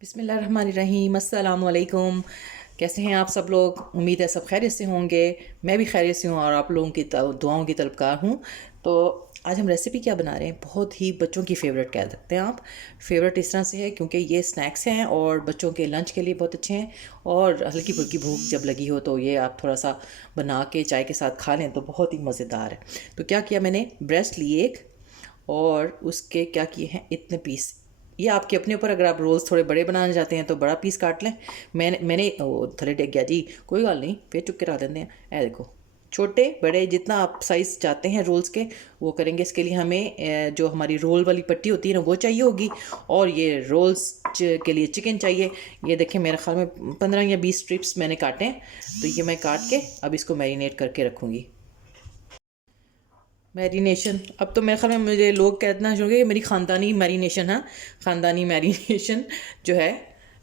बिस्मिल्लाहिर्रहमानिर्रहीम, अस्सलाम वालेकुम। कैसे हैं आप सब लोग? उम्मीद है सब खैरियत से होंगे। मैं भी खैरियत से हूँ और आप लोगों की दुआओं की तलबकार हूँ। तो आज हम रेसिपी क्या बना रहे हैं? बहुत ही बच्चों की फ़ेवरेट कह सकते हैं आप। फ़ेवरेट इस तरह से है क्योंकि ये स्नैक्स हैं और बच्चों के लंच के लिए बहुत अच्छे हैं, और हल्की फुल्की भूख जब लगी हो तो ये आप थोड़ा सा बना के चाय के साथ खा लें तो बहुत ही मज़ेदार है। तो क्या किया मैंने, ब्रेस्ट लिए एक, और उसके क्या किए हैं इतने पीस। ये आपके अपने ऊपर, अगर आप रोल्स थोड़े बड़े बनाना चाहते हैं तो बड़ा पीस काट लें। मैंने ओ थले टेक गया जी, कोई गल नहीं, फिर चुप के रख देते हैं। ए देखो, छोटे बड़े जितना आप साइज़ चाहते हैं रोल्स के वो करेंगे। इसके लिए हमें जो हमारी रोल वाली पट्टी होती है ना वो चाहिए होगी, और ये रोल्स के लिए चिकन चाहिए। ये देखें, मेरे ख्याल में 15 या 20 स्ट्रिप्स मैंने काटे हैं। तो ये मैं काट के अब इसको मैरिनेट करके रखूँगी। मैरिनेशन, अब तो मेरे ख्याल में मुझे लोग कहना शुरू कि मेरी ख़ानदानी मैरिनेशन है। ख़ानदानी मैरिनेशन जो है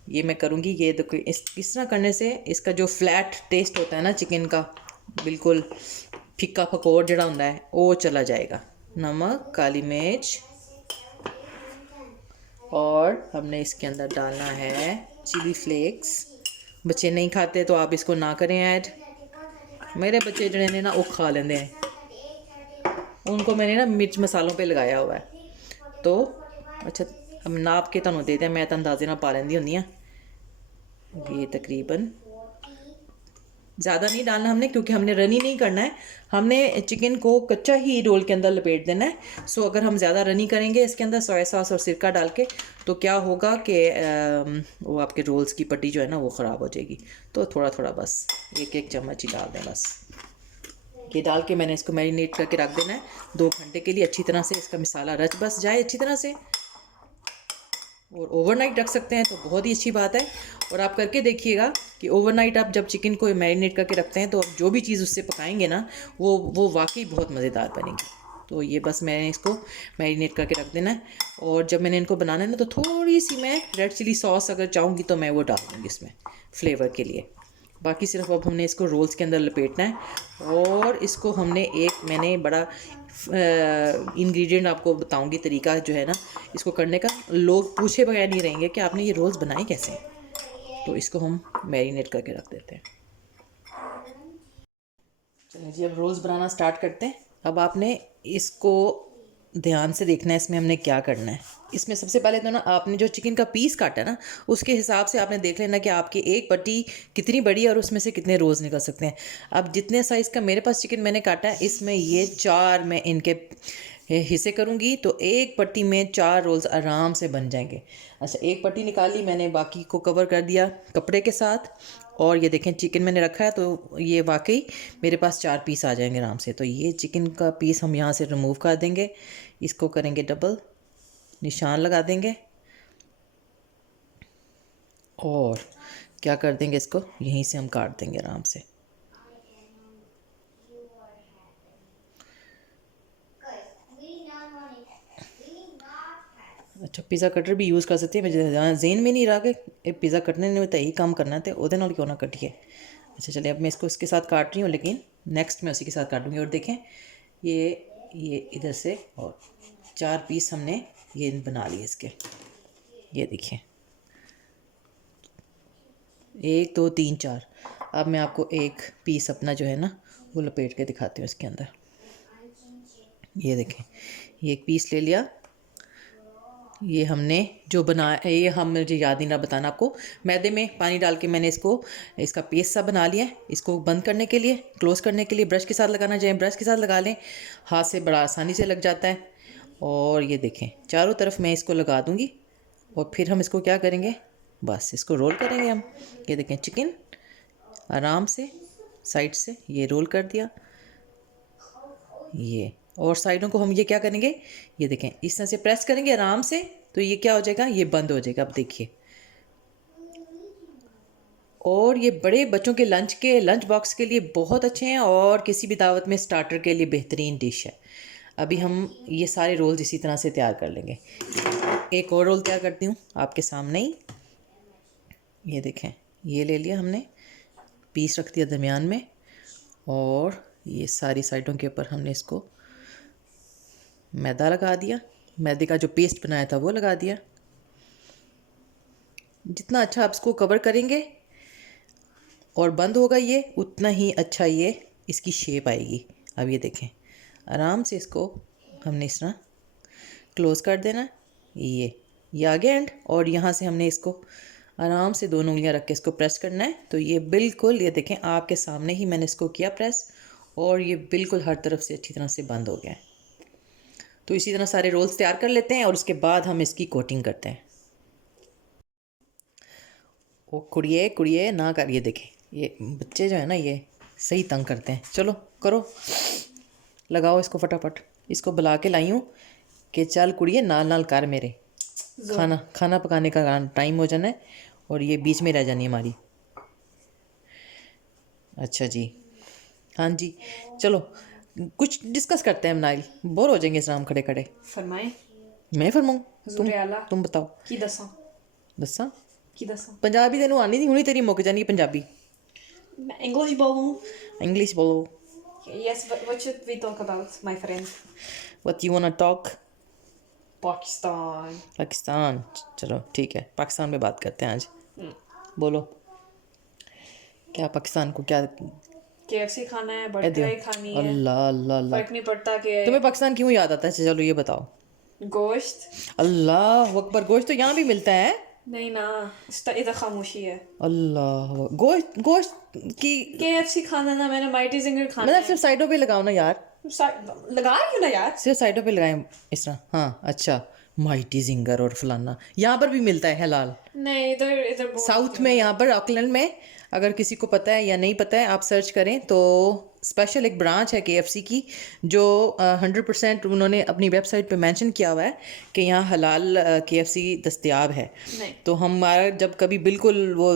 ये मैं करूँगी। ये देखो, इस तरह करने से इसका जो फ्लैट टेस्ट होता है ना चिकन का, बिल्कुल फिक्का फकोर जड़ा होता है वो चला जाएगा। नमक, काली मिर्च, और हमने इसके अंदर डालना है चिली फ्लेक्स। बच्चे नहीं खाते तो आप इसको ना करें ऐड। मेरे बच्चे जड़े ने ना वो खा लेंदे हैं, उनको मैंने ना मिर्च मसालों पे लगाया हुआ है। तो अच्छा, अब नाप के ਤੁਹਾਨੂੰ ਦੇ ਦਿਆਂ, मैं तो अंदाजे ਨਾਲ पा लेंदी ਹੁੰਦੀ ये तकरीबन ज़्यादा नहीं डालना हमने, क्योंकि हमने रनी नहीं करना है। हमने चिकन को कच्चा ही रोल के अंदर लपेट देना है। सो अगर हम ज़्यादा रनी करेंगे इसके अंदर सोया सॉस और सिरका डाल के, तो क्या होगा कि वो आपके रोल्स की पट्टी जो है ना वो ख़राब हो जाएगी। तो थोड़ा थोड़ा बस एक एक चम्मच ही डाल दें बस। ये डाल के मैंने इसको मैरिनेट करके रख देना है 2 घंटे के लिए। अच्छी तरह से इसका मसाला रच बस जाए अच्छी तरह से, और ओवरनाइट रख सकते हैं तो बहुत ही अच्छी बात है। और आप करके देखिएगा कि ओवरनाइट आप जब चिकन को मैरिनेट करके रखते हैं तो आप जो भी चीज़ उससे पकाएंगे ना वो वाकई बहुत मज़ेदार बनेगी। तो ये बस मैंने इसको मैरिनेट करके रख देना है। और जब मैंने इनको बनाना है ना तो थोड़ी सी मैं रेड चिली सॉस अगर चाहूँगी तो मैं वो डाल दूँगी इसमें फ्लेवर के लिए। बाकी सिर्फ अब हमने इसको रोल्स के अंदर लपेटना है। और इसको हमने एक, मैंने बड़ा इंग्रेडिएंट आपको बताऊंगी तरीका जो है ना इसको करने का, लोग पूछे बगैर नहीं रहेंगे कि आपने ये रोल्स बनाए कैसे हैं। तो इसको हम मैरिनेट करके रख देते हैं। चलिए जी, अब रोल्स बनाना स्टार्ट करते हैं। अब आपने इसको ध्यान से देखना है इसमें हमने क्या करना है। इसमें सबसे पहले तो ना आपने जो चिकन का पीस काटा ना उसके हिसाब से आपने देख लेना कि आपकी एक पट्टी कितनी बड़ी है और उसमें से कितने रोल्स निकल सकते हैं। अब जितने साइज़ का मेरे पास चिकन मैंने काटा है, इसमें ये 4 मैं इनके हिस्से करूँगी तो एक पट्टी में 4 रोल्स आराम से बन जाएंगे। अच्छा, एक पट्टी निकाली मैंने, बाकी को कवर कर दिया कपड़े के साथ। और ये देखें चिकन मैंने रखा है तो ये वाकई मेरे पास 4 पीस आ जाएंगे आराम से। तो ये चिकन का पीस हम यहाँ से रिमूव कर देंगे, इसको करेंगे डबल, निशान लगा देंगे, और क्या कर देंगे, इसको यहीं से हम काट देंगे आराम से। अच्छा, पिज़्ज़ा कटर भी यूज़ कर सकते हैं। मैं जेन में नहीं रहा कि पिज़्ज़ा कटने में तो यही काम करना है तो ਉਹਦੇ ਨਾਲ क्यों ना कटिए। अच्छा चलिए, अब मैं इसको इसके साथ काट रही हूँ, लेकिन नेक्स्ट मैं उसी के साथ काटूंगी। और देखें ये इधर से, और 4 पीस हमने ये बना लिए इसके। ये देखिए 1 2 3 4। अब मैं आपको एक पीस अपना जो है ना वो लपेट के दिखाती हूँ इसके अंदर। ये देखें, ये एक पीस ले लिया। ये हमने जो बनाया, ये हम, मुझे याद नहीं रहा बताना आपको, मैदे में पानी डाल के मैंने इसको, इसका पेस्ट सा बना लिया है। इसको बंद करने के लिए, क्लोज़ करने के लिए ब्रश के साथ लगाना चाहें ब्रश के साथ लगा लें, हाथ से बड़ा आसानी से लग जाता है। और ये देखें चारों तरफ मैं इसको लगा दूँगी, और फिर हम इसको क्या करेंगे, बस इसको रोल करेंगे हम। ये देखें चिकन आराम से साइड से ये रोल कर दिया। ये और साइडों को हम ये क्या करेंगे, ये देखें इस तरह से प्रेस करेंगे आराम से, तो ये क्या हो जाएगा, ये बंद हो जाएगा। अब देखिए, और ये बड़े बच्चों के लंच बॉक्स के लिए बहुत अच्छे हैं, और किसी भी दावत में स्टार्टर के लिए बेहतरीन डिश है। अभी हम ये सारे रोल्स इसी तरह से तैयार कर लेंगे। एक और रोल तैयार करती हूँ आपके सामने ही। ये देखें, ये ले लिया हमने, पीस रख दिया दरमियान में, और ये सारी साइडों के ऊपर हमने इसको मैदा लगा दिया, मैदे का जो पेस्ट बनाया था वो लगा दिया। जितना अच्छा आप इसको कवर करेंगे और बंद होगा ये, उतना ही अच्छा ये इसकी शेप आएगी। अब ये देखें, आराम से इसको हमने इस तरह क्लोज़ कर देना। ये आ गया एंड, और यहाँ से हमने इसको आराम से दोनों उंगलियां रख के इसको प्रेस करना है। तो ये बिल्कुल, ये देखें आपके सामने ही मैंने इसको किया प्रेस, और ये बिल्कुल हर तरफ से अच्छी तरह से बंद हो गया है। तो इसी तरह सारे रोल्स तैयार कर लेते हैं और उसके बाद हम इसकी कोटिंग करते हैं। ओ कुड़िए कुड़िए ना कर, ये देखें ये बच्चे जो है ना ये सही तंग करते हैं। चलो करो, लगाओ इसको फटाफट। इसको बुला के लाई हूँ कि चल कुड़िए नाल नाल कर, मेरे खाना पकाने का टाइम हो जाना है और ये बीच में रह जानी है हमारी। अच्छा जी, हाँ जी, चलो कुछ डिस्कस करते हैं। नाइल, बोर हो जाएंगे इस नाम खड़े खड़े। फरमाएं। मैं फरमाऊँ? तुम बताओ। की दसा दसा की दसा पंजाबी तेनू आनी थी, हुणी तेरी मुक जानी है पंजाबी। मैं इंग्लिश बोलूं? इंग्लिश बोलो। Yes, what should we talk about, my friend? What you wanna talk? Pakistan. Pakistan, चलो ठीक है, पाकिस्तान में बात करते हैं आज। बोलो क्या पाकिस्तान को क्या KFC खाना है, बर्गर खानी है, अल्लाह अल्लाह अल्लाह, फर्क नहीं पड़ता कि तुम्हें पाकिस्तान क्यों याद आता है? चलो ये बताओ। गोश्त। अल्लाह अकबर, गोश्त तो यहाँ भी मिलता है। नहीं ना, इधर खामोशी है। अल्लाह, गोश्त गोश्त की KFC खाना ना, मैंने माइटी जिंगर खाना मतलब सिर्फ साइडों पे लगाओ ना यार, लगा क्यों ना यार? सिर्फ साइडों पे लगाएं इस तरह। हाँ अच्छा, माइटी जिंगर और फलाना यहाँ पर भी मिलता है हलाल। नहीं, इधर इधर साउथ में, यहाँ पर ऑकलैंड में, अगर किसी को पता है या नहीं पता है आप सर्च करें तो स्पेशल एक ब्रांच है KFC की जो 100% उन्होंने अपनी वेबसाइट पे मेंशन किया हुआ है कि यहाँ हलाल KFC दस्तयाब है। नहीं। तो हमारा जब कभी बिल्कुल वो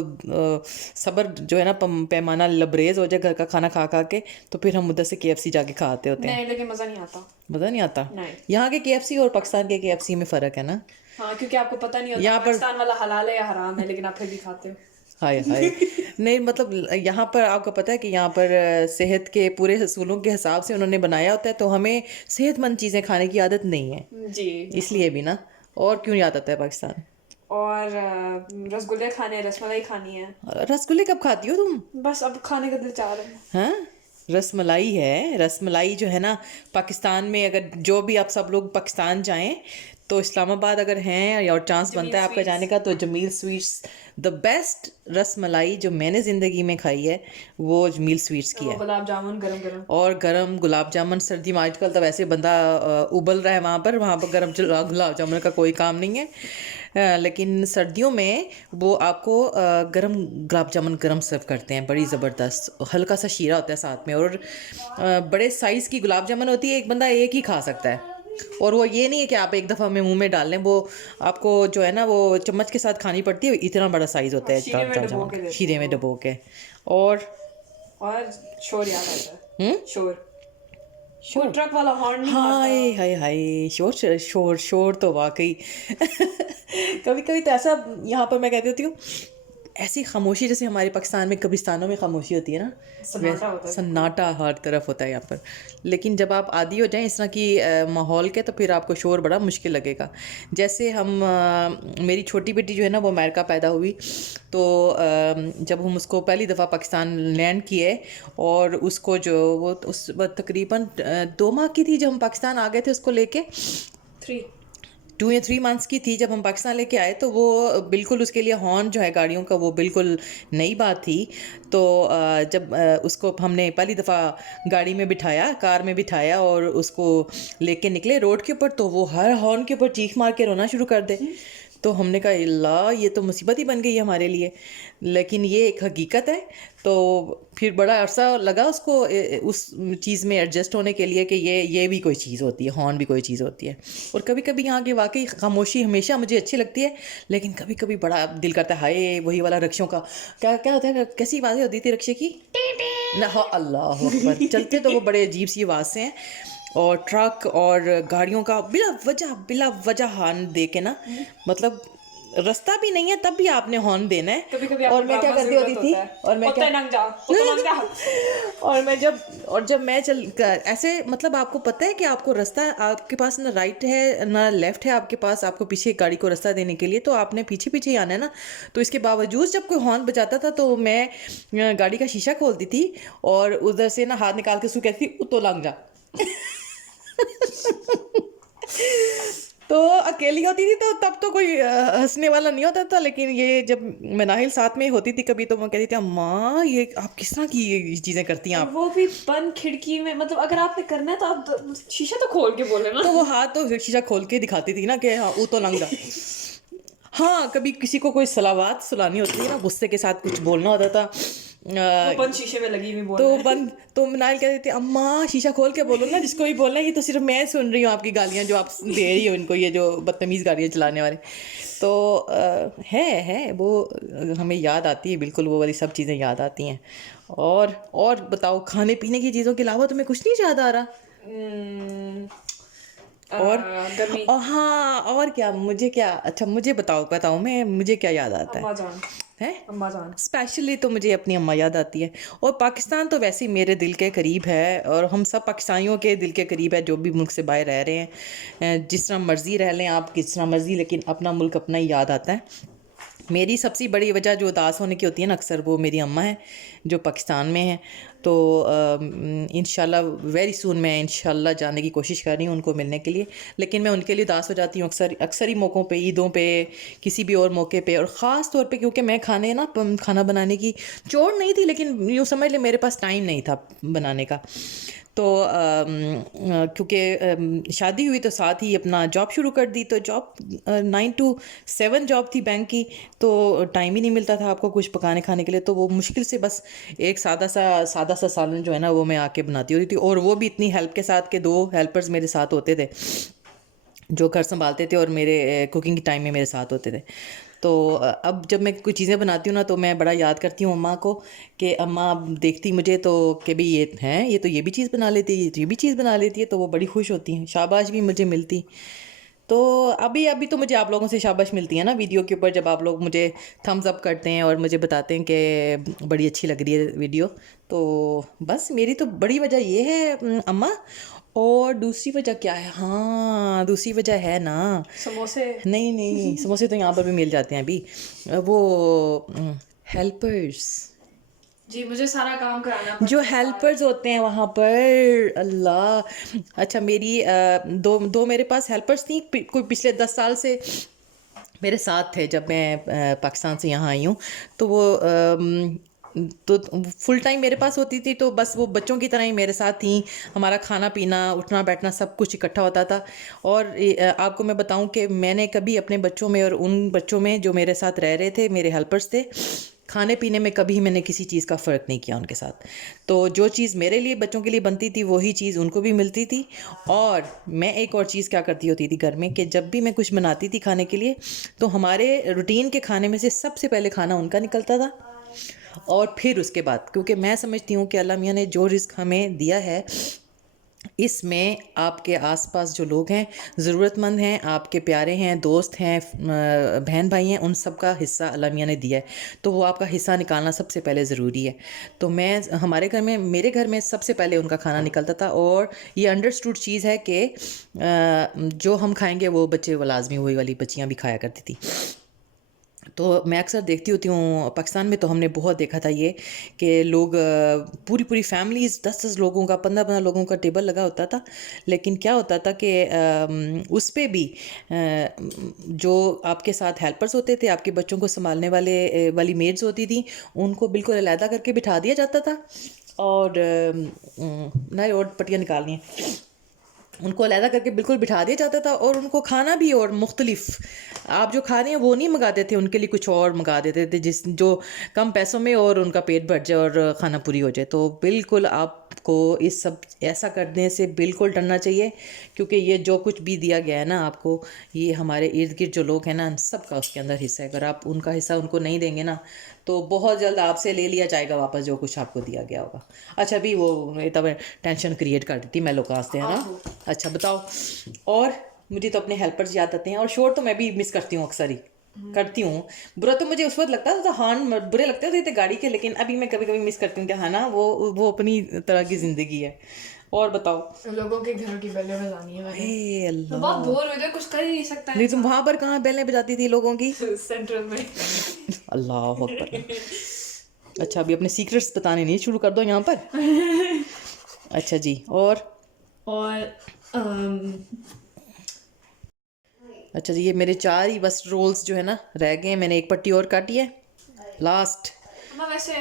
सब्र जो है ना पैमाना लबरेज हो जाए घर का खाना खा खा के, तो फिर हम उधर से KFC जाके खाते होते हैं। नहीं, लेकिन मज़ा नहीं आता। मज़ा नहीं आता? नहीं। यहाँ के KFC और पाकिस्तान के KFC में फ़र्क है ना। हाँ, क्योंकि आपको पता नहीं होता यहाँ पर पाकिस्तान वाला हलाल है या हराम है, लेकिन आप फिर भी खाते हो। हाय हाय नहीं, मतलब यहाँ पर आपको पता है कि यहाँ पर सेहत के पूरे असूलों के हिसाब से उन्होंने बनाया होता है, तो हमें सेहतमंद चीज़ें खाने की आदत नहीं है जी, इसलिए भी ना। और क्यों याद आता है पाकिस्तान? और रसगुल्ले खाने हैं, रसमलाई खानी है। रसगुल्ले कब खाती हो तुम? बस अब खाने का दिल चाह रहा है। हाँ, रसमलाई है, रसमलाई जो है ना पाकिस्तान में, अगर जो भी आप सब लोग पाकिस्तान जाएं तो इस्लामाबाद अगर हैं और चांस बनता है आपका जाने का, तो Jamil sweets the best rasmalai जो मैंने ज़िंदगी में खाई है वो जमील स्वीट्स की है। गुलाब जामुन गरम गरम, और गरम गुलाब जामुन सर्दी में आजकल तो वैसे बंदा उबल रहा है वहाँ पर गरम गुलाब जामुन का कोई काम नहीं है। लेकिन सर्दियों में वो आपको गरम गुलाब जामुन गरम सर्व करते हैं, बड़ी ज़बरदस्त, हल्का सा शीरा होता है साथ में, और बड़े साइज़ की गुलाब जामुन होती है, एक बंदा एक ही खा सकता है। और वो ये नहीं है कि आप एक दफ़ा में मुंह में डाल लें, वो आपको जो है ना वो चम्मच के साथ खानी पड़ती है। इतना बड़ा साइज़ होता है गुलाब जामुन, शीरे में डबो के। और शोर याद आता है। शोर ट्रक वाला हॉर्न नहीं मारता। हाय हाय हाय, शोर शोर शोर तो वाकई कभी कभी तो ऐसा यहाँ पर मैं कहती होती हूँ, ऐसी खामोशी जैसे हमारे पाकिस्तान में कब्रिस्तानों में खामोशी होती है ना, सन्नाटा हर तरफ होता है यहाँ पर। लेकिन जब आप आदी हो जाएं इस तरह की माहौल के, तो फिर आपको शोर बड़ा मुश्किल लगेगा। जैसे हम मेरी छोटी बेटी जो है ना वो अमेरिका पैदा हुई, तो जब हम उसको पहली दफ़ा पाकिस्तान लैंड किए, और उसको जो वो उस वक्त तकरीबन 2 माह की थी जब हम पाकिस्तान आ गए थे उसको लेके, 2 या 3 मंथ्स की थी जब हम पाकिस्तान लेके आए, तो वो बिल्कुल उसके लिए हॉर्न जो है गाड़ियों का वो बिल्कुल नई बात थी। तो जब उसको हमने पहली दफ़ा गाड़ी में बिठाया, कार में बिठाया और उसको लेके निकले रोड के ऊपर, तो वो हर हॉर्न के ऊपर चीख मार के रोना शुरू कर दे। तो हमने कहा अल्लाह, ये तो मुसीबत ही बन गई है हमारे लिए। लेकिन ये एक हकीकत है। तो फिर बड़ा अरसा लगा उसको उस चीज़ में एडजस्ट होने के लिए कि ये भी कोई चीज़ होती है, हॉर्न भी कोई चीज़ होती है। और कभी कभी यहाँ की वाकई खामोशी हमेशा मुझे अच्छी लगती है, लेकिन कभी कभी बड़ा दिल करता है हाय वही वाला रक्षों का क्या क्या होता है, कैसी आवाज़ें होती थी रक्षे की ना, हाँ अल्लाह अकबर, चलते तो वो बड़े अजीब सी आवाज़ से हैं। और ट्रक और गाड़ियों का बिला वजह हॉर्न दे के ना, मतलब रास्ता भी नहीं है तब भी आपने हॉर्न देना है। कभी-कभी और मैं क्या करती होती थी, और मैं क्या और मैं जब मैं ऐसे, मतलब आपको पता है कि आपको रास्ता, आपके पास ना राइट है ना लेफ्ट है आपके पास, आपको पीछे गाड़ी को रास्ता देने के लिए, तो आपने पीछे पीछे ही आना है ना। तो इसके बावजूद जब कोई हॉर्न बजाता था तो मैं गाड़ी का शीशा खोलती थी और उधर से ना हाथ निकाल के उसको कहती थी तो लंघ जा। तो अकेली होती थी तो तब तो कोई हंसने वाला नहीं होता था, लेकिन ये जब मनाहिल साथ में होती थी कभी, तो मैं कहती थी अम्मा ये आप किस तरह की ये चीज़ें करती हैं आप। वो भी बंद खिड़की में, मतलब अगर आपने करना है तो आप शीशा तो खोल के बोले ना। तो वो हाथ तो शीशा खोल के दिखाती थी ना कि हाँ वो तो लंघ जा। हाँ, कभी किसी को कोई सलावात सुनानी होती है ना, गुस्से के साथ कुछ बोलना होता था, वो बंद शीशे में लगी हुई बोल तो रहे हैं। बंद, तो मनाइल कहते थे अम्मा शीशा खोल के बोलो ना, जिसको भी बोलना है, ये तो सिर्फ मैं सुन रही हूँ आपकी गालियाँ जो आप दे रही हो इनको, ये जो बदतमीज़ गाड़ियाँ चलाने वाले। तो है वो हमें याद आती है, बिल्कुल वो वाली सब चीज़ें याद आती हैं। और बताओ, खाने पीने की चीज़ों के अलावा तुम्हें कुछ नहीं याद आ रहा? और गर्मी। और हाँ, और क्या, मुझे क्या, अच्छा मुझे बताओ मैं, मुझे क्या याद आता अम्मा जान है? अम्मा जान स्पेशली तो मुझे अपनी अम्मा याद आती है। और पाकिस्तान तो वैसे ही मेरे दिल के करीब है, और हम सब पाकिस्तानियों के दिल के करीब है जो भी मुल्क से बाहर रह रहे हैं। जिस तरह मर्ज़ी रह लें आप, किस तरह मर्ज़ी, लेकिन अपना मुल्क अपना ही याद आता है। मेरी सबसे बड़ी वजह जो उदास होने की होती है ना अक्सर, वो मेरी अम्मा है जो पाकिस्तान में है। तो इंशाल्लाह वेरी सून मैं इंशाल्लाह जाने की कोशिश कर रही हूँ उनको मिलने के लिए, लेकिन मैं उनके लिए उदास हो जाती हूँ अक्सर ही मौक़ों पे, ईदों पे, किसी भी और मौके पे, और ख़ास तौर पे क्योंकि मैं खाना बनाने की चोट नहीं थी, लेकिन यूँ समझ ले मेरे पास टाइम नहीं था बनाने का। तो क्योंकि शादी हुई तो साथ ही अपना जॉब शुरू कर दी, तो जॉब 9 to 7 जॉब थी बैंक की, तो टाइम ही नहीं मिलता था आपको कुछ पकाने खाने के लिए। तो वो मुश्किल से बस एक सादा सा सालन जो है ना वो मैं आके बनाती होती थी, और वो भी इतनी हेल्प के साथ के 2 हेल्पर्स मेरे साथ होते थे जो घर संभालते थे और मेरे कुकिंग के टाइम में मेरे साथ होते थे। तो अब जब मैं कोई चीज़ें बनाती हूँ ना तो मैं बड़ा याद करती हूँ अम्मा को, कि अम्मा देखती मुझे तो कि भाई ये हैं, ये तो ये भी चीज़ बना लेती है, ये भी चीज़ बना लेती है, तो वो बड़ी खुश होती हैं, शाबाश भी मुझे मिलती। तो अभी तो मुझे आप लोगों से शाबाश मिलती है ना वीडियो के ऊपर, जब आप लोग मुझे थम्स अप करते हैं और मुझे बताते हैं कि बड़ी अच्छी लग रही है वीडियो। तो बस मेरी तो बड़ी वजह ये है अम्मा। और दूसरी वजह क्या है? हाँ, दूसरी वजह है ना, समोसे। नहीं समोसे तो यहाँ पर भी मिल जाते हैं अभी, वो हेल्पर्स, जी मुझे सारा काम कराना पड़ता जो है। हेल्पर्स होते हैं वहाँ पर, अल्लाह। अच्छा मेरी दो मेरे पास हेल्पर्स थी, कोई पिछले 10 साल से मेरे साथ थे जब मैं पाकिस्तान से यहाँ आई हूँ। तो वो तो फुल टाइम मेरे पास होती थी, तो बस वो बच्चों की तरह ही मेरे साथ थी। हमारा खाना पीना उठना बैठना सब कुछ इकट्ठा होता था। और आपको मैं बताऊं कि मैंने कभी अपने बच्चों में और उन बच्चों में जो मेरे साथ रह रहे थे, मेरे हेल्पर्स थे, खाने पीने में कभी मैंने किसी चीज़ का फ़र्क नहीं किया उनके साथ। तो जो चीज़ मेरे लिए बच्चों के लिए बनती थी वही चीज़ उनको भी मिलती थी। और मैं एक और चीज़ क्या करती होती थी घर में, कि जब भी मैं कुछ बनाती थी खाने के लिए, तो हमारे रूटीन के खाने में से सबसे पहले खाना उनका निकलता था, और फिर उसके बाद, क्योंकि मैं समझती हूँ कि अल्लाह मियाँ ने जो रिज़्क हमें दिया है, इसमें आपके आसपास जो लोग हैं, ज़रूरतमंद हैं, आपके प्यारे हैं, दोस्त हैं, बहन भाई हैं, उन सब का हिस्सा अल्लाह मियाँ ने दिया है, तो वो आपका हिस्सा निकालना सबसे पहले ज़रूरी है। तो हमारे घर में, मेरे घर में सबसे पहले उनका खाना निकलता था, और ये अंडरस्टूड चीज़ है कि जो हम खाएंगे वो बच्चे, वो लाजमी वही वाली बच्चियाँ भी खाया करती थी। तो मैं अक्सर देखती होती हूँ पाकिस्तान में, तो हमने बहुत देखा था ये, कि लोग पूरी पूरी फैमिलीज़ 10-10 लोगों का, 15-15 लोगों का टेबल लगा होता था, लेकिन क्या होता था कि उस पे भी जो आपके साथ हेल्पर्स होते थे, आपके बच्चों को संभालने वाली मेड्स होती थी, उनको बिल्कुल अलहदा करके बिठा दिया जाता था, और नए और पट्टियाँ निकालनी है, उनको अलहदा करके बिल्कुल बिठा दिया जाता था, और उनको खाना भी और मुख्तलिफ, आप जो खा रहे हैं वो नहीं मंगाते थे, उनके लिए कुछ और मंगा देते थे जो कम पैसों में और उनका पेट भर जाए और खाना पूरी हो जाए। तो बिल्कुल आपको इस सब ऐसा करने से बिल्कुल डरना चाहिए, क्योंकि ये जो कुछ भी दिया गया है ना आपको, ये हमारे इर्द गिर्द जो लोग हैं ना, सबका उसके अंदर हिस्सा है। अगर आप उनका हिस्सा उनको नहीं देंगे ना, तो बहुत जल्द आपसे ले लिया जाएगा वापस जो कुछ आपको दिया गया होगा। अच्छा अभी वो तब टेंशन क्रिएट कर देती मैं लोग आते हैं ना। अच्छा बताओ, और मुझे तो अपने हेल्पर्स याद आते हैं, और शोर तो मैं भी मिस करती हूँ अक्सर ही। करती हूँ। बुरा तो मुझे उस वक्त लगता था, तो हार्न बुरे लगते थे गाड़ी के, लेकिन अभी मैं कभी कभी मिस करती हूँ कि हाँ ना, वो अपनी तरह की ज़िंदगी है। और बताओ। लोगों के घरों की बेलें बजानी है मैंने। हे तो अल्लाह, बहुत बोर हो जाए, कुछ कर ही नहीं सकता नहीं तुम वहां पर कहाँ बेलें बजाती थी लोगों की? सेंट्रल में। अल्लाह अकबर। अच्छा, अभी अपने सीक्रेट्स बताने नहीं शुरू कर दो यहाँ पर। अच्छा जी, और अच्छा जी, ये मेरे 4 ही बस रोल्स जो है ना रह गए हैं। मैंने एक पट्टी और काटी है लास्ट। हम वैसे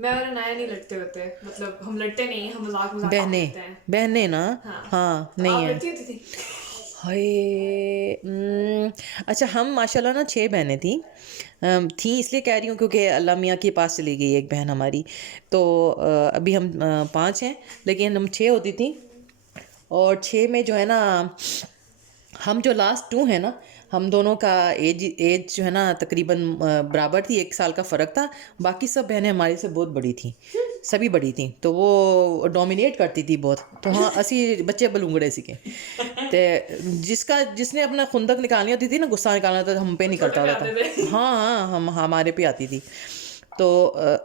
मैं और अनाया नहीं लड़ते होते, मतलब हम लड़ते नहीं, हम मजाक मजाक में बहने करते हैं। बहने ना। हाँ। हाँ तो नहीं आप है। लड़ती होती थी? हाय। अच्छा, हम माशाल्लाह ना 6 बहनें थी। थी इसलिए कह रही हूँ क्योंकि अल्लाह मियाँ के पास चली गई एक बहन हमारी। तो अभी हम 5 हैं, लेकिन हम 6 होती थी। और 6 में जो है ना, हम जो लास्ट 2 हैं ना, हम दोनों का एज जो है ना तकरीबन बराबर थी, 1 साल का फ़र्क था। बाकी सब बहनें हमारी से बहुत बड़ी थी, सभी बड़ी थी, तो वो डोमिनेट करती थी बहुत। तो हाँ, असी बच्चे बलूंगड़े सी के ते जिसने अपना खुंदक निकालनी होती थी ना, गुस्सा निकालना होता था, हम पे निकलता छोटे पे होता आते था। हाँ हाँ, हम हमारे पे आती थी। तो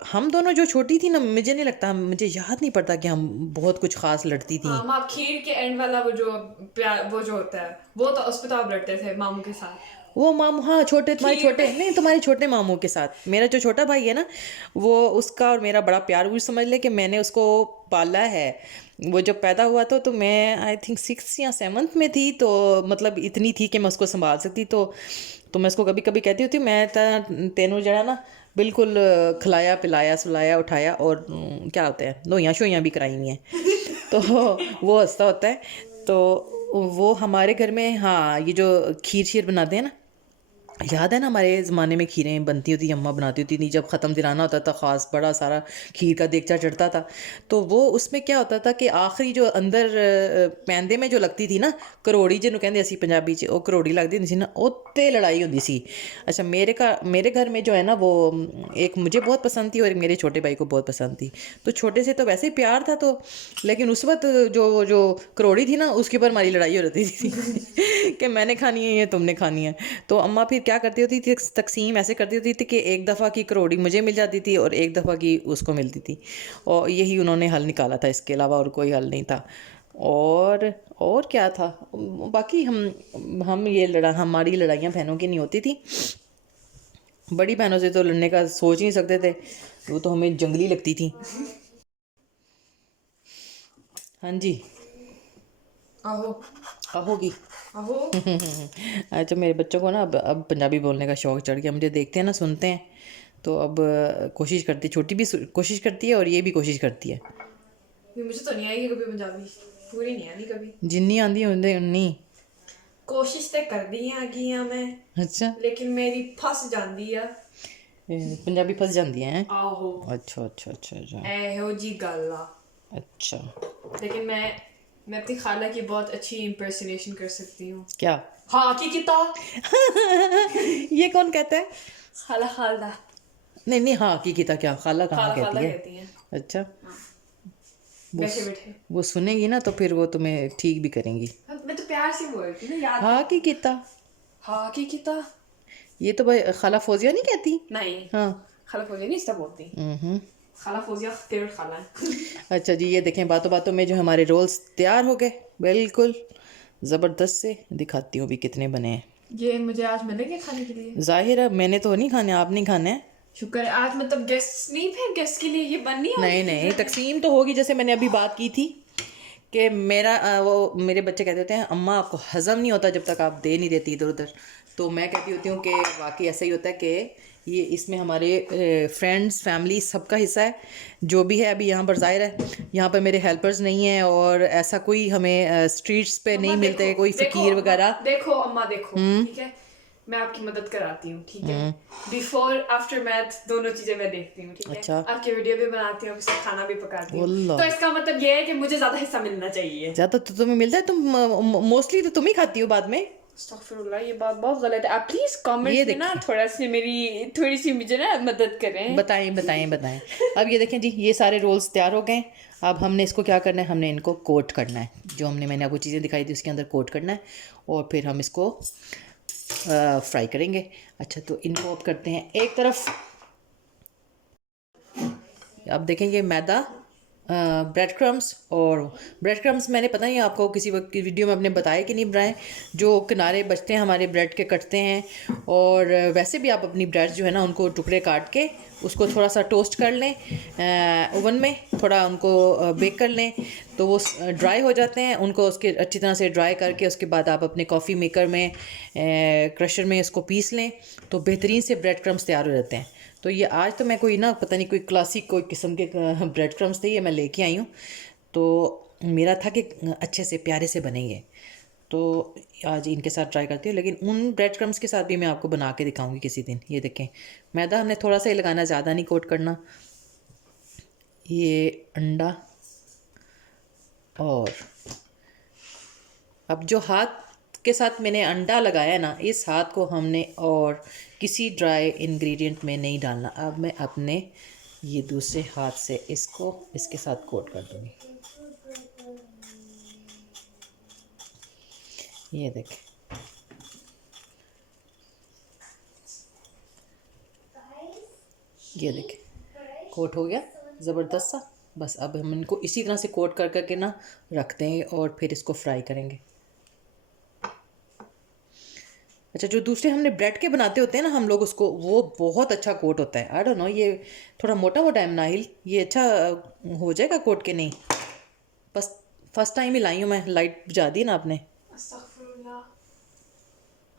हम दोनों जो छोटी थी ना, मुझे नहीं लगता, मुझे याद नहीं पड़ता कि हम बहुत कुछ खास लड़ती थी। हाँ, माँ खीर के एंड वाला वो जो प्यार वो जो होता है, वो तो उस पे तो आप लड़ते थे मामू के साथ। वो मामू, हाँ छोटे, तुम्हारे खीर छोटे पे। नहीं, तुम्हारे छोटे मामू के साथ। मेरा जो छोटा भाई है ना, वो उसका और मेरा बड़ा प्यार, वो समझ ले कि मैंने उसको पाला है। वो जब पैदा हुआ तो मैं आई थिंक 6th या 7th में थी, तो मतलब इतनी थी कि मैं उसको संभाल सकती। तो मैं उसको कभी कभी कहती होती, मैं तेनों जरा ना बिल्कुल खिलाया पिलाया सुलाया उठाया, और क्या होता है, लोइयाँ शोइयाँ भी कराई हुई हैं। तो वो हंसता होता है। तो वो हमारे घर में, हाँ, ये जो खीर शीर बनाते हैं ना, याद है ना हमारे ज़माने में खीरें बनती होती, अम्मा बनाती होती थी, जब ख़त्म दिराना होता था ख़ास बड़ा सारा खीर का देगचा चढ़ता था। तो वो उसमें क्या होता था कि आखिरी जो अंदर पैंदे में जो लगती थी ना, करोड़ी जिन्हों कहते असी पंजाबी च, वो करोड़ी लगती होती सी ना, उत्ते लड़ाई होती सी। अच्छा, मेरे घर में जो है ना, वो एक मुझे बहुत पसंद थी और एक मेरे छोटे भाई को बहुत पसंद थी। तो छोटे से तो वैसे ही प्यार था, तो लेकिन उस वक्त जो जो करोड़ी थी ना, उसके ऊपर हमारी लड़ाई हो रहती थी कि मैंने खानी है या तुमने खानी है। तो अम्मा फिर क्या करती होती थी, तकसीम ऐसे करती होती थी कि एक दफ़ा की करोड़ी मुझे मिल जाती थी और एक दफ़ा की उसको मिलती थी, और यही उन्होंने हल निकाला था, इसके अलावा और कोई हल नहीं था। और क्या था बाकी, हम ये हमारी लड़ाइयाँ बहनों की नहीं होती थी। बड़ी बहनों से तो लड़ने का सोच ही नहीं सकते थे, वो तो हमें जंगली लगती थी। हाँ जी। आहो होगी। आहो। अच्छा, मेरे बच्चों को ना अब पंजाबी बोलने का शौक चढ़ गया, मुझे देखते हैं ना, सुनते हैं, तो अब कोशिश करती, छोटी भी कोशिश करती है और ये भी कोशिश करती है। मुझे तो नहीं आएगी कभी पंजाबी, पूरी नहीं आनी कभी। जिन्नी आंदी होंदे उन्नी। कोशिश तो कर दी है मैं, अच्छा, लेकिन मेरी फस जाती है। पंजाबी फस जाती हैं। आहो, अच्छा अच्छा अच्छा अच्छा एहो जी गल आ। अच्छा। लेकिन मैं अपनी खाला की बहुत अच्छी इम्पर्सनेशन कर सकती हूँ। क्या? हाँ की किता ये कौन कहता है? खाला खाला नहीं नहीं, हाँ की किता क्या, खाला कहाँ खाला कहती खाला है? कहती हैं। अच्छा, वो बैठे बैठे। वो सुनेगी ना तो फिर वो तुम्हें ठीक भी करेंगी। मैं तो प्यार से बोलती हूँ ना, याद। हाँ की किता, हाँ की किता। ये तो भाई खाला फौजिया नहीं कहती। नहीं, हाँ। खाला फौजिया नहीं इसका बोलती। खाला फौजिया फेवरेट खाला है। अच्छा जी, ये देखें, बातों बातों में जो हमारे रोल्स तैयार हो गए, बिल्कुल ज़बरदस्त से। दिखाती हूँ भी कितने बने हैं। ये मुझे आज मिलेंगे खाने के लिए? जाहिर है मैंने तो नहीं खाने, आप नहीं खाने हैं। शुक्र है, आज मतलब गेस्ट नहीं, फिर गेस्ट के लिए ये बननी होगी। नहीं नहीं, तकसीम तो होगी, जैसे मैंने अभी बात की थी कि वो मेरे बच्चे कहते होते हैं, अम्मा आपको हज़म नहीं होता जब तक आप दे नहीं देती इधर उधर। तो मैं कहती होती हूँ कि वाकई ऐसा ही होता है कि ये इसमें हमारे फ्रेंड्स फैमिली सबका हिस्सा है, जो भी है। अभी यहाँ पर ज़ाहिर है, यहाँ पर मेरे हेल्पर्स नहीं हैं, और ऐसा कोई हमें स्ट्रीट्स पे नहीं मिलते कोई फ़कीर वगैरह। देखो अम्मा देखो, ठीक है, मैं आपकी मदद कराती हूँ, ठीक है। बिफोर आफ्टर मैथ दोनों चीजें मैं देखती हूँ, ठीक है। अच्छा। आपकी वीडियो भी बनाती हूँ, आपके साथ खाना भी पकाती हूँ, वल्लाह। तो इसका मतलब ये है कि मुझे ज्यादा हिस्सा मिलना चाहिए। ज़्यादा तो तुम्हें मिलता है, तुम मोस्टली तो तुम ही खाती हो बाद में। अस्तगफिरुल्लाह, ये बात बहुत गलत है। आप प्लीज ये कमेंट्स में ना देखिए। थोड़ी सी मुझे ना मदद करें। बताएं बताएं बताएं। अब ये देखें जी, ये सारे रोल्स तैयार हो गए। अब हमने इसको क्या करना है, हमने इनको कोट करना है, जो मैंने आपको चीज़ें दिखाई थी उसके अंदर कोट करना है, और फिर हम इसको फ्राई करेंगे। अच्छा, तो इनको अब करते हैं एक तरफ। आप देखेंगे मैदा, ब्रेड क्रम्स, और ब्रेड क्रम्स मैंने पता नहीं आपको किसी वक्त की वीडियो में आपने बताया कि नहीं बनाए, जो किनारे बचते हैं हमारे ब्रेड के कटते हैं। और वैसे भी आप अपनी ब्रेड जो है ना उनको टुकड़े काट के उसको थोड़ा सा टोस्ट कर लें ओवन में, थोड़ा उनको बेक कर लें तो वो ड्राई हो जाते हैं। उनको उसके अच्छी तरह से ड्राई करके उसके बाद आप अपने कॉफ़ी मेकर में क्रशर में इसको पीस लें तो बेहतरीन से ब्रेड क्रम्स तैयार हो जाते हैं। तो ये आज तो मैं कोई ना पता नहीं कोई क्लासिक कोई किस्म के ब्रेड क्रम्स थे, ये मैं लेके आई हूँ। तो मेरा था कि अच्छे से प्यारे से बनेंगे, तो आज इनके साथ ट्राई करती हूँ। लेकिन उन ब्रेड क्रम्स के साथ भी मैं आपको बना के दिखाऊंगी किसी दिन। ये देखें, मैदा हमने थोड़ा सा ही लगाना, ज़्यादा नहीं कोट करना। ये अंडा, और अब जो हाथ के साथ मैंने अंडा लगाया ना, इस हाथ को हमने और किसी ड्राई इंग्रेडिएंट में नहीं डालना। अब मैं अपने ये दूसरे हाथ से इसको इसके साथ कोट कर दूँगी। ये देखें, ये देखें कोट हो गया ज़बरदस्त सा। बस अब हम इनको इसी तरह से कोट कर करके ना रख देंगे और फिर इसको फ्राई करेंगे। अच्छा, जो दूसरे हमने ब्रेड के बनाते होते हैं ना हम लोग उसको, वो बहुत अच्छा कोट होता है। आई डोंट नो, ये थोड़ा मोटा मोटा है नाहिल, ये अच्छा हो जाएगा कोट के नहीं? बस फर्स्ट टाइम ही लाई हूँ मैं। लाइट बुझा दी ना आपने? अस्तगफुरुल्लाह।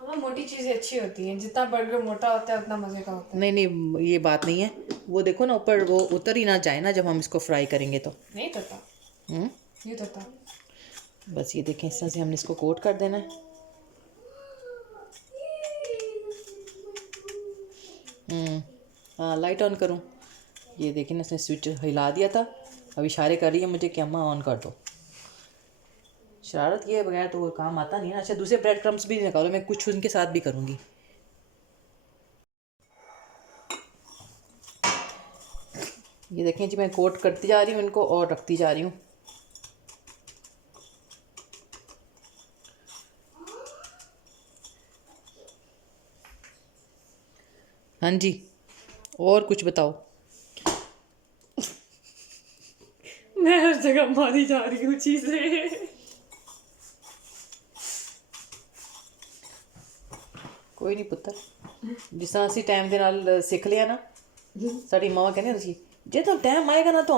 हाँ, मोटी चीजें अच्छी होती हैं, जितना बर्गर मोटा होता है उतना मजे का होता है। नहीं नहीं, ये बात नहीं है। वो देखो ना ऊपर वो उतर ही ना जाए ना जब हम इसको फ्राई करेंगे तो। नहीं पता, हम्म, ये तो था। बस ये देखें, इस तरह से हमने इसको कोट कर देना है। हाँ, लाइट ऑन करूँ? ये देखें, इसने स्विच हिला दिया था, अब इशारे कर रही है मुझे कि अम्मा ऑन कर दो। शरारत किए बगैर तो वो काम आता नहीं है। अच्छा, दूसरे ब्रेड क्रम्स भी निकालो, मैं कुछ उनके साथ भी करूँगी। ये देखें जी, मैं कोट करती जा रही हूँ इनको और रखती जा रही हूँ। हाँ जी, और कुछ बताओ। मैं हर जगह मारी जा रही हूँ चीजें। कोई नहीं पुत्तर, जिस तरह ਅਸੀਂ ਟਾਈਮ ਦੇ ਨਾਲ ਸਿੱਖ ਲਿਆ ਨਾ, ਸਾਡੀ ਮਾਂ ਕਹਿੰਦੇ ਸੀ ਜੇ तो टाइम आएगा ना तो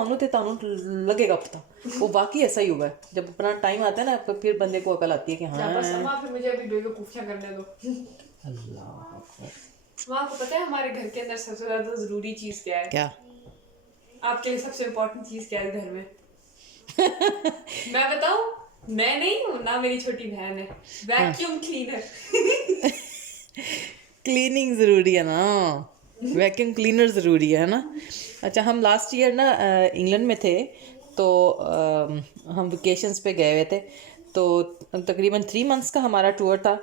लगेगा पता। वो वाकई ऐसा ही हुआ है, जब अपना टाइम आता है ना तो फिर बंदे को अकल आती है कि हाँ। बस अम्मा, फिर मुझे अभी बेवकूफियां करने दो। अल्लाह अकबर। माँ को पता है हमारे घर के अंदर सबसे ज्यादा जरूरी चीज क्या है? क्या? आपके लिए सबसे इम्पोर्टेंट चीज क्या है घर में? मैं बताऊं? मैं नहीं हूँ ना, मेरी छोटी बहन है। Vacuum cleaner. क्लीनिंग ज़रूरी है ना, वैक्यूम क्लीनर ज़रूरी है ना। अच्छा, हम लास्ट ईयर ना इंग्लैंड में थे, तो हम वेकेशंस पे गए हुए थे, तो तकरीबन 3 मंथ्स का हमारा टूर था।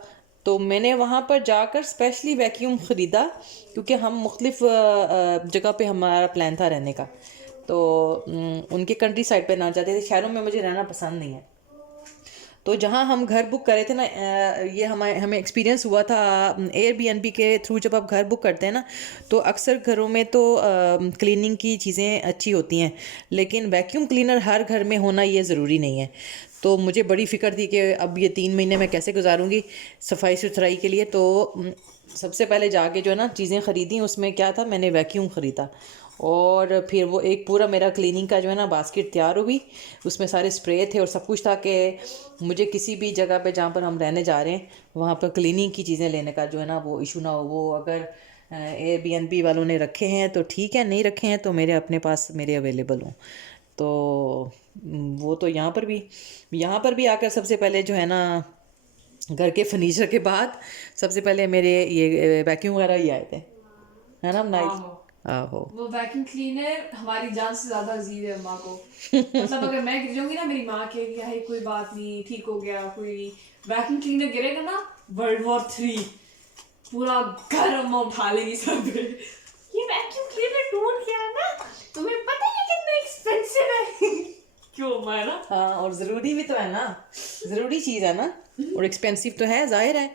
तो मैंने वहाँ पर जाकर स्पेशली वैक्यूम ख़रीदा, क्योंकि हम मुख्तलिफ जगह पे हमारा प्लान था रहने का। तो उनके कंट्री साइड पे ना जाते थे, शहरों में मुझे रहना पसंद नहीं है। तो जहाँ हम घर बुक करे थे ना, ये हमें एक्सपीरियंस हुआ था एयरबीएनबी के थ्रू। जब आप घर बुक करते हैं ना तो अक्सर घरों में तो क्लीनिंग की चीज़ें अच्छी होती हैं, लेकिन वैक्यूम क्लीनर हर घर में होना ये ज़रूरी नहीं है। तो मुझे बड़ी फ़िक्र थी कि अब ये 3 महीने मैं कैसे गुजारूंगी सफाई सुथराई के लिए। तो सबसे पहले जाके जो है ना चीज़ें ख़रीदी, उसमें क्या था, मैंने वैक्यूम ख़रीदा, और फिर वो एक पूरा मेरा क्लीनिंग का जो है ना बास्केट तैयार हुई। उसमें सारे स्प्रे थे और सब कुछ था कि मुझे किसी भी जगह पे जहाँ पर हम रहने जा रहे हैं वहाँ पर क्लीनिंग की चीज़ें लेने का जो है ना वो इशू ना हो। वो अगर एयरबीएनबी वालों ने रखे हैं तो ठीक है, नहीं रखे हैं तो मेरे अपने पास मेरे अवेलेबल हों। तो वो तो यहाँ पर भी आकर सबसे पहले जो है ना घर के फर्नीचर के बाद सबसे पहले मेरे ये वैक्यूम वगैरह ही आए थे, है ना नाइल? आहो। वो वैक्यूम क्लीनर हमारी जान से ज्यादा अजीज है अम्मा को। मतलब अगर मैं गिर जाऊंगी ना, मेरी माँ कहेगी हाय कोई बात नहीं, ठीक हो गया, कोई नहीं। वैक्यूम क्लीनर गिरेगा ना, वर्ल्ड वॉर 3 पूरा घर अम्मा उठा लेगी सब पे। ये वैक्यूम क्लीनर टूट गया ना, तुम्हें पता है कितना एक्सपेंसिव है। क्यों अम्मा, है ना? हाँ, और ज़रूरी भी तो है ना, ज़रूरी चीज़ है ना, और एक्सपेंसिव तो है, जाहिर है।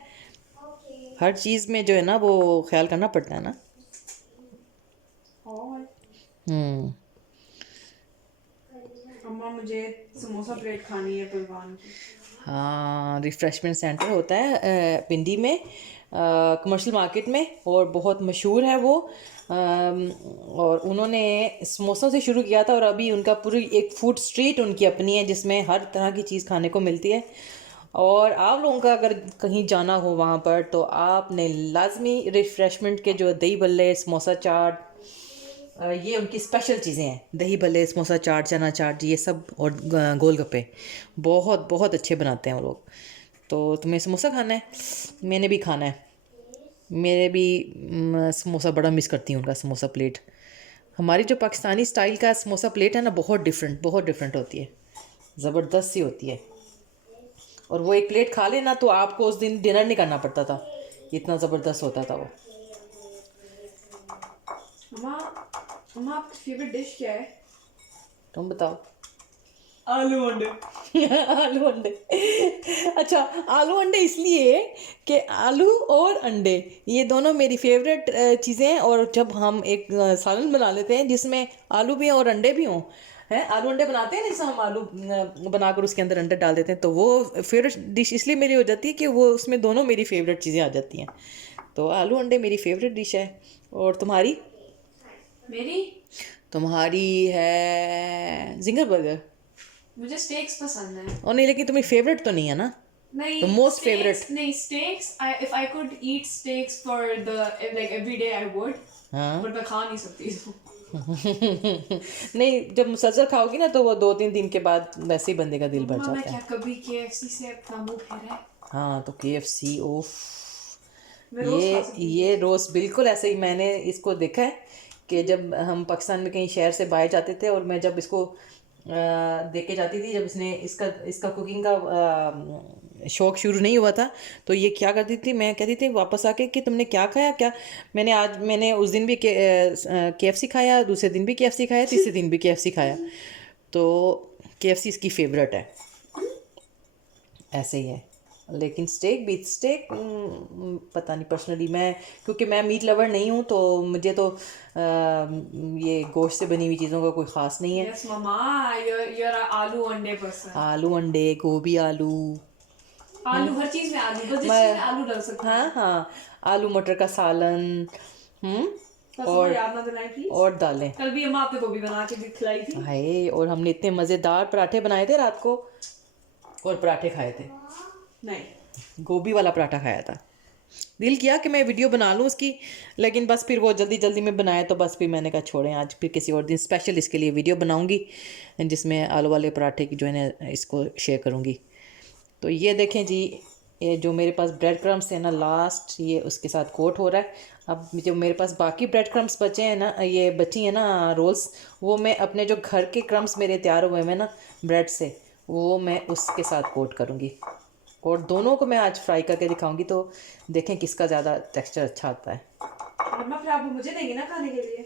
हर चीज़ में जो है ना वो ख्याल करना पड़ता है ना। और हम्म। अम्मा मुझे समोसा प्लेट खानी है पहलवान की। हाँ, रिफ़्रेशमेंट सेंटर होता है पिंडी में, कमर्शियल मार्केट में, और बहुत मशहूर है वो। और उन्होंने समोसों से शुरू किया था और अभी उनका पूरी एक फूड स्ट्रीट उनकी अपनी है जिसमें हर तरह की चीज़ खाने को मिलती है। और आप लोगों का अगर कहीं जाना हो वहाँ पर तो आपने लाजमी रिफ़्रेशमेंट के जो दही बल्ले, समोसा चाट, ये उनकी स्पेशल चीज़ें हैं। दही भल्ले, समोसा चाट, चना चाट, ये सब, और गोलगप्पे बहुत बहुत अच्छे बनाते हैं वो लोग। तो तुम्हें समोसा खाना है, मैंने भी खाना है। मेरे भी समोसा बड़ा मिस करती हूँ, उनका समोसा प्लेट। हमारी जो पाकिस्तानी स्टाइल का समोसा प्लेट है ना, बहुत डिफरेंट होती है, ज़बरदस्त सी होती है। और वो एक प्लेट खा लेना तो आपको उस दिन डिनर नहीं करना पड़ता था, इतना ज़बरदस्त होता था वो। अम्मा अम्मा आपकी फेवरेट डिश क्या है? तुम बताओ। आलू अंडे। आलू अंडे। अच्छा, आलू अंडे इसलिए कि आलू और अंडे ये दोनों मेरी फेवरेट चीज़ें हैं। और जब हम एक सालन बना लेते हैं जिसमें आलू भी हों और अंडे भी हों, हैं, आलू अंडे बनाते हैं ना, जिसमें हम आलू बनाकर उसके अंदर अंडे डाल देते हैं, तो वो फेवरेट डिश इसलिए मेरी हो जाती है कि वो उसमें दोनों मेरी फेवरेट चीज़ें आ जाती हैं। तो आलू अंडे मेरी फेवरेट डिश है। और तुम्हारी? मेरी तुम्हारी है जिंगर बर्गर। मुझे स्टेक्स पसंद है। और नहीं, लेकिन तुम्हारी फेवरेट तो नहीं है ना। नहीं, तो मोस्ट फेवरेट। नहीं stakes, if I could eat steaks for the like every day I would, हाँ। but मैं खा नहीं सकती। नहीं, जब मुसलसल खाओगी ना तो वो 2-3 दिन के बाद वैसे ही बंदे का दिल भर मम्मा मैं जाता क्या है। कभी KFC से अपना मुंह फेरा है? हाँ, तो KFC, ओफ। मैं रोज खा सकती हूँ। ये रोस्ट बिल्कुल ऐसे ही मैंने इसको देखा है कि जब हम पाकिस्तान में कहीं शहर से बाहर जाते थे और मैं जब इसको देख के जाती थी, जब इसने इसका इसका कुकिंग का शौक शुरू नहीं हुआ था, तो ये क्या करती थी, मैं कहती थी वापस आके कि तुमने क्या खाया क्या। मैंने उस दिन भी KFC खाया, दूसरे दिन भी KFC खाया, तीसरे दिन भी KFC खाया। तो KFC इसकी फेवरेट है, ऐसे ही है। लेकिन स्टेक, बीफ स्टेक, पता नहीं, पर्सनली मैं, क्योंकि मैं मीट लवर नहीं हूँ तो मुझे तो ये गोश्त से बनी हुई चीज़ों का कोई ख़ास नहीं है। Yes, मम्मा, you're a आलू अंडे पसंद। आलू अंडे, गोभी आलू, आलू हर चीज में आलू, बस जिस मैं, चीज में आलू डाल सकते हैं। हाँ हाँ, आलू मटर का सालन, और याद ना दिलाएं प्लीज। और दालें। कल भी अम्मा आपने गोभी बना के भी खिलाई थी। हाय, और हमने इतने मज़ेदार पराठे बनाए थे रात को, और पराठे खाए थे, नहीं, गोभी वाला पराठा खाया था। दिल किया कि मैं वीडियो बना लूँ उसकी, लेकिन बस फिर वो जल्दी जल्दी में बनाया तो बस फिर मैंने कहा छोड़ें, आज फिर किसी और दिन स्पेशल इसके लिए वीडियो बनाऊंगी जिसमें आलू वाले पराठे की जो है ना इसको शेयर करूंगी। तो ये देखें जी, ये जो मेरे पास ब्रेड क्रम्स है ना, लास्ट ये उसके साथ कोट हो रहा है। अब जो मेरे पास बाकी ब्रेड क्रम्स बचे हैं ना, ये बची हैं ना रोल्स, वो मैं अपने जो घर के क्रम्स मेरे तैयार हुए हैं ना ब्रेड से, वो मैं उसके साथ कोट करूँगी। और दोनों को मैं आज फ्राई करके दिखाऊंगी, तो देखें किसका ज़्यादा टेक्सचर अच्छा आता है। मम्मा फिर आप मुझे देंगे ना खाने के लिए?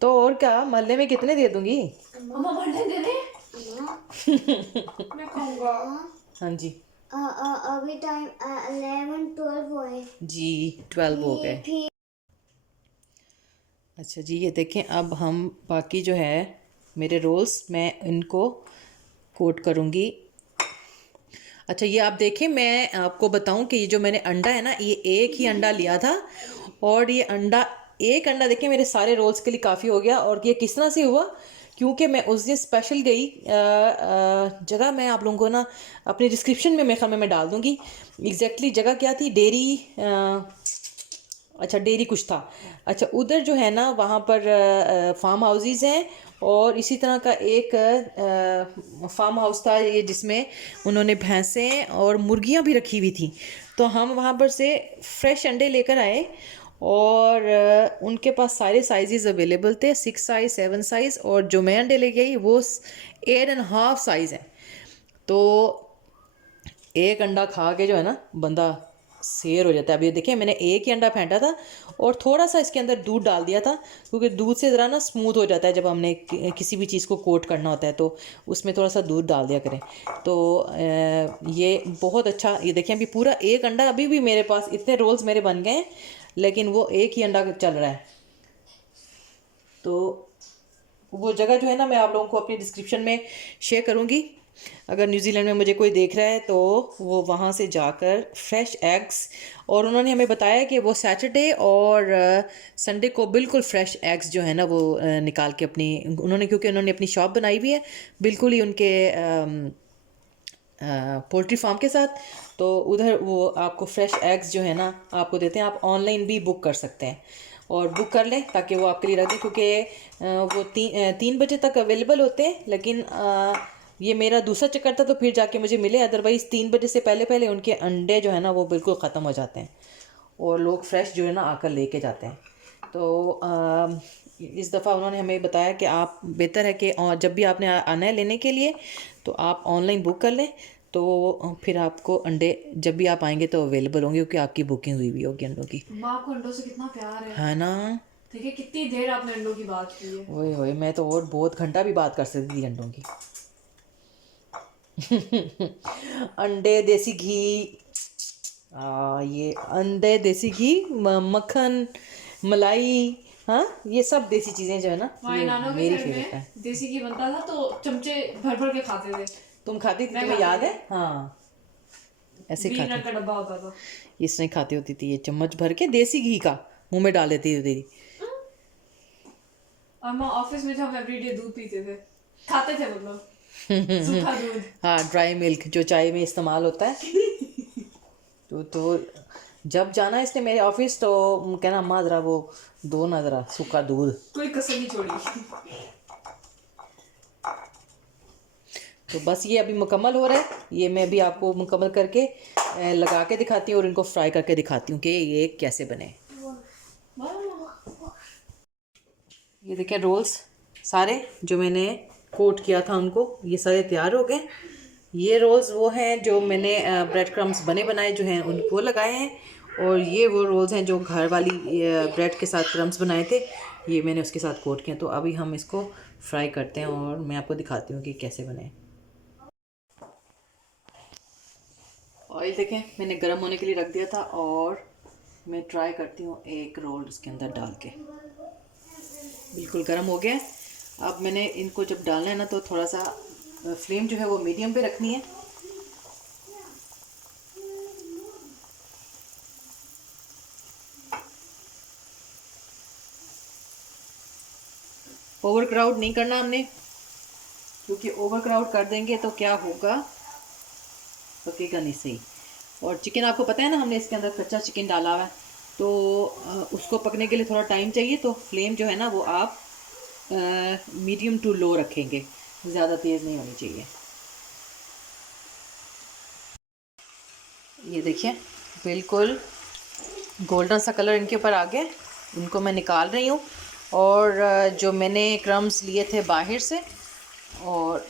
तो और क्या, मोहल्ले में कितने दे दूंगी। मम्मा मंडे दे दे। मैं खाऊंगा। हाँ जी अभी टाइम 11-12 हुए जी, 12 हो गए। अच्छा जी, ये देखें, अब हम बाकी जो है मेरे रोल्स, मैं इनको कोट करूँगी। अच्छा, ये आप देखें, मैं आपको बताऊं कि ये जो मैंने अंडा है ना, ये एक ही अंडा लिया था, और ये एक अंडा देखें मेरे सारे रोल्स के लिए काफ़ी हो गया। और ये किस तरह से हुआ, क्योंकि मैं उस दिन स्पेशल गई जगह, मैं आप लोगों को ना अपने डिस्क्रिप्शन में मेरे ख्याल में मैं डाल दूँगी एग्जैक्टली जगह क्या थी, डेयरी, अच्छा डेयरी कुछ था। अच्छा, उधर जो है ना वहाँ पर फार्म हाउसेस हैं, और इसी तरह का एक फार्म हाउस था ये जिसमें उन्होंने भैंसें और मुर्गियाँ भी रखी हुई थी। तो हम वहाँ पर से फ्रेश अंडे लेकर आए, और उनके पास सारे साइजेस अवेलेबल थे, 6 साइज़, 7 साइज़, और जो मैं अंडे लेके आई वो 8.5 साइज़ है। तो एक अंडा खा के जो है ना बंदा शेर हो जाता है। अब ये देखिए मैंने एक ही अंडा फेंटा था और थोड़ा सा इसके अंदर दूध डाल दिया था, क्योंकि दूध से ज़रा ना स्मूथ हो जाता है जब हमने किसी भी चीज़ को कोट करना होता है, तो उसमें थोड़ा सा दूध डाल दिया करें। तो ये बहुत अच्छा, ये देखें अभी पूरा एक अंडा, अभी भी मेरे पास इतने रोल्स मेरे बन गए हैं, लेकिन वो एक ही अंडा चल रहा है। तो वो जगह जो है ना मैं आप लोगों को अपनी डिस्क्रिप्शन में शेयर करूँगी। अगर न्यूजीलैंड में मुझे कोई देख रहा है तो वो वहाँ से जाकर फ्रेश एग्स, और उन्होंने हमें बताया कि वो सैटरडे और संडे को बिल्कुल फ्रेश एग्स जो है ना वो निकाल के अपनी, उन्होंने क्योंकि उन्होंने अपनी शॉप बनाई हुई है बिल्कुल ही उनके पोल्ट्री फार्म के साथ, तो उधर वो आपको फ्रेश एग्स जो है ना आपको देते हैं। आप ऑनलाइन भी बुक कर सकते हैं और बुक कर लें ताकि वो आपके लिए रख दें, क्योंकि वो 3 बजे तक अवेलेबल होते हैं, लेकिन ये मेरा दूसरा चक्कर था तो फिर जाके मुझे मिले, अदरवाइज़ 3 बजे से पहले पहले उनके अंडे जो है ना वो बिल्कुल ख़त्म हो जाते हैं और लोग फ्रेश जो है ना आकर लेके जाते हैं। तो इस दफ़ा उन्होंने हमें बताया कि आप बेहतर है कि जब भी आपने आना है लेने के लिए तो आप ऑनलाइन बुक कर लें, तो फिर आपको अंडे जब भी आप आएंगे तो अवेलेबल होंगे, क्योंकि आपकी बुकिंग हुई हुई होगी अंडों की। माँ को अंडों से कितना प्यार है ना। देखिए कितनी देर आपने अंडों की बात की है। ओए होए, मैं तो और बहुत घंटा भी बात कर सकती थी अंडों की। अंडे, देसी घी, ये अंडे, देसी घी, मक्खन, मलाई, हाँ ये सब देसी चीज़ें जो है ना हमारे ये नानों के मेरी घर फेवरेट है। में देसी घी बनता था तो चमचे भर भर के खाते थे। तुम खाती थी, मैं तुम्हें खाती याद थी। है? हाँ ऐसे ग्रीन खाती रंग का डब्बा होता था। इसने खाती होती थी, ये चम्मच भर के देसी घी का मुंह में डाल देती होती थी। और माँ ऑफिस में जब हम एवरीडे दूध पीते थे, खाते थे मतलब सूखा दूध। हाँ ड्राई मिल्क जो चाय में इस्तेमाल होता है। तो जब जाना इसने मेरे ऑफिस तो कहना अम्मा ज़रा वो दो ना ज़रा सूखा दूध। कोई कसर नहीं छोड़ी। तो बस ये अभी मुकम्मल हो रहा है, ये मैं भी आपको मुकम्मल करके लगा के दिखाती हूँ और इनको फ्राई करके दिखाती हूँ कि ये कैसे बने। ये देखिए रोल्स सारे जो मैंने कोट किया था उनको, ये सारे तैयार हो गए। ये रोल्स वो हैं जो मैंने ब्रेड क्रम्स बने बनाए जो हैं उनको लगाए हैं, और ये वो रोल्स हैं जो घर वाली ब्रेड के साथ क्रम्स बनाए थे, ये मैंने उसके साथ कोट किया। तो अभी हम इसको फ्राई करते हैं और मैं आपको दिखाती हूँ कि कैसे बने। ऑयल देखें मैंने गर्म होने के लिए रख दिया था और मैं ट्राई करती हूँ एक रोल उसके अंदर डाल के। बिल्कुल गर्म हो गया। अब मैंने इनको जब डालना है ना तो थोड़ा सा फ्लेम जो है वो मीडियम पे रखनी है। ओवर क्राउड नहीं करना हमने, क्योंकि ओवर क्राउड कर देंगे तो क्या होगा, पकेगा नहीं सही। और चिकन आपको पता है ना हमने इसके अंदर कच्चा चिकन डाला हुआ है, तो उसको पकने के लिए थोड़ा टाइम चाहिए। तो फ्लेम जो है ना वो आप मीडियम टू लो रखेंगे, ज़्यादा तेज़ नहीं होनी चाहिए। ये देखिए बिल्कुल गोल्डन सा कलर इनके ऊपर आ गया, इनको मैं निकाल रही हूँ। और जो मैंने क्रम्स लिए थे बाहर से और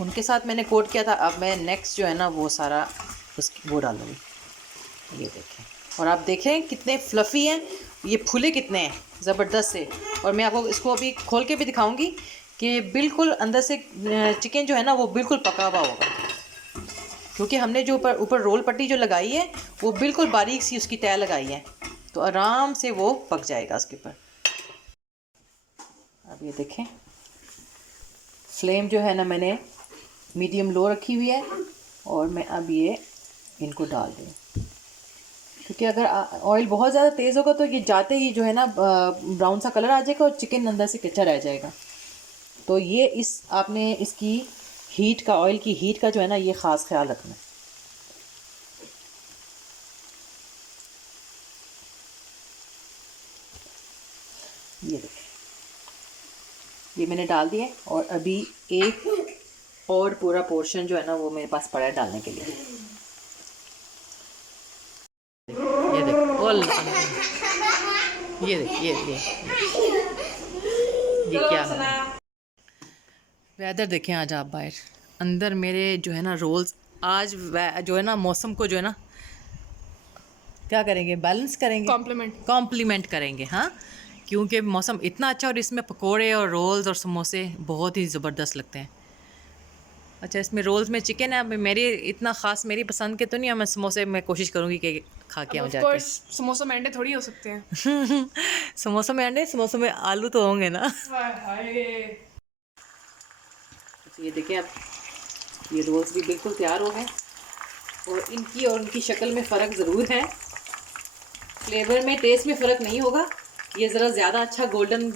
उनके साथ मैंने कोट किया था, अब मैं नेक्स्ट जो है ना वो सारा वो डालूँगी। ये देखें, और आप देखें कितने फ्लफ़ी हैं, ये फूले कितने हैं ज़बरदस्त से। और मैं आपको इसको अभी खोल के भी दिखाऊंगी कि बिल्कुल अंदर से चिकन जो है ना वो बिल्कुल पका हुआ होगा, क्योंकि हमने जो ऊपर रोल पट्टी जो लगाई है वो बिल्कुल बारीक सी उसकी तय लगाई है, तो आराम से वो पक जाएगा उसके ऊपर। अब ये देखें फ्लेम जो है ना मैंने मीडियम लो रखी हुई है, और मैं अब ये इनको डाल दूँ, क्योंकि अगर ऑयल बहुत ज़्यादा तेज़ होगा तो ये जाते ही जो है ना ब्राउन सा कलर आ जाएगा और चिकन अंदर से कच्चा रह जाएगा। तो ये आपने इसकी हीट का, ऑयल की हीट का जो है ना ये ख़ास ख्याल रखना है। ये देखिए ये मैंने डाल दिया, और अभी एक और पूरा पोर्शन जो है ना वो मेरे पास पड़ा है डालने के लिए। ये देखो ये देखिए ये क्या है। वेदर देखें आज आप बाहर, अंदर मेरे जो है ना रोल्स आज जो है ना मौसम को जो है ना क्या करेंगे, बैलेंस करेंगे, कॉम्प्लीमेंट। कॉम्प्लीमेंट करेंगे। हाँ, क्योंकि मौसम इतना अच्छा और इसमें पकोड़े और रोल्स और समोसे बहुत ही ज़बरदस्त लगते हैं। अच्छा, इसमें रोल्स में चिकन है। अब मेरी इतना ख़ास मेरी पसंद के तो नहीं है, मैं समोसे में कोशिश करूँगी कि खा के आऊँ ऑफ जाके। कोर्स समोसा में अंडे थोड़ी हो सकते हैं। समोसा में अंडे, समोसों में आलू तो होंगे ना। हाय। ये देखिए आप, ये रोल्स भी बिल्कुल तैयार हो गए और इनकी और उनकी शक्ल में फ़र्क ज़रूर है, फ्लेवर में, टेस्ट में फ़र्क नहीं होगा। ये ज़रा ज़्यादा अच्छा गोल्डन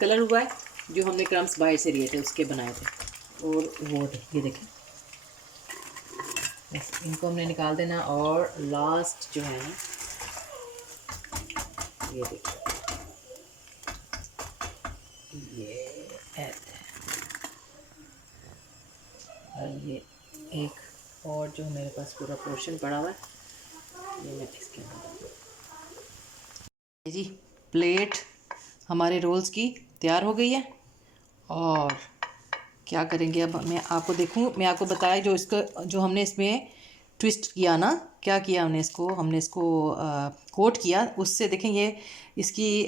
कलर हुआ है, जो हमने क्रम्स बाहर से लिए थे उसके बनाए थे। और वो ये देखें, बस इनको हमने निकाल देना। और लास्ट जो है ना, ये देखिए, ये ऐड है। और ये एक और जो मेरे पास पूरा पोर्शन पड़ा हुआ है, ये मैं इसके अंदर, ये जी प्लेट हमारे रोल्स की तैयार हो गई है। और क्या करेंगे अब, मैं आपको बताया जो इसका, जो हमने इसमें ट्विस्ट किया ना, क्या किया हमने इसको कोट किया, उससे देखें ये इसकी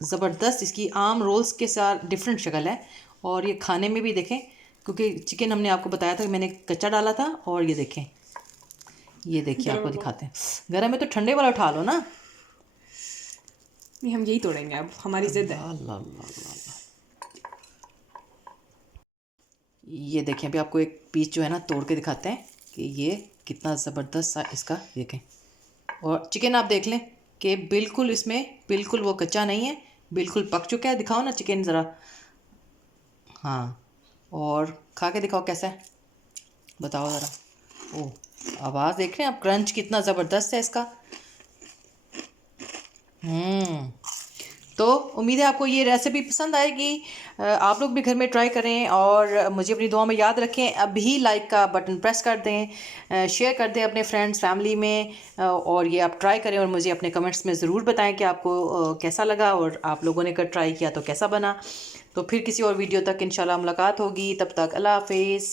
ज़बरदस्त, इसकी आम रोल्स के साथ डिफरेंट शक्ल है। और ये खाने में भी देखें, क्योंकि चिकन हमने आपको बताया था कि मैंने कच्चा डाला था। और ये देखें, ये देखिए आपको दिखाते हैं, गरम है तो ठंडे वाला उठा लो ना। नहीं, हम यही तोड़ेंगे अब, हमारी जिद है। ये देखें, अभी आपको एक पीस जो है ना तोड़ के दिखाते हैं कि ये कितना ज़बरदस्त सा इसका, देखें। और चिकन आप देख लें कि बिल्कुल इसमें बिल्कुल वो कच्चा नहीं है, बिल्कुल पक चुका है। दिखाओ ना चिकन ज़रा, हाँ, और खा के दिखाओ कैसा है, बताओ ज़रा। ओह, आवाज़ देख रहे हैं आप, क्रंच कितना ज़बरदस्त है इसका। तो उम्मीद है आपको ये रेसिपी पसंद आएगी। आप लोग भी घर में ट्राई करें और मुझे अपनी दुआ में याद रखें। अभी लाइक का बटन प्रेस कर दें, शेयर कर दें अपने फ्रेंड्स फैमिली में, और ये आप ट्राई करें और मुझे अपने कमेंट्स में ज़रूर बताएं कि आपको कैसा लगा और आप लोगों ने कर ट्राई किया तो कैसा बना। तो फिर किसी और वीडियो तक इंशाल्लाह मुलाकात होगी, तब तक अल्लाह हाफिज़।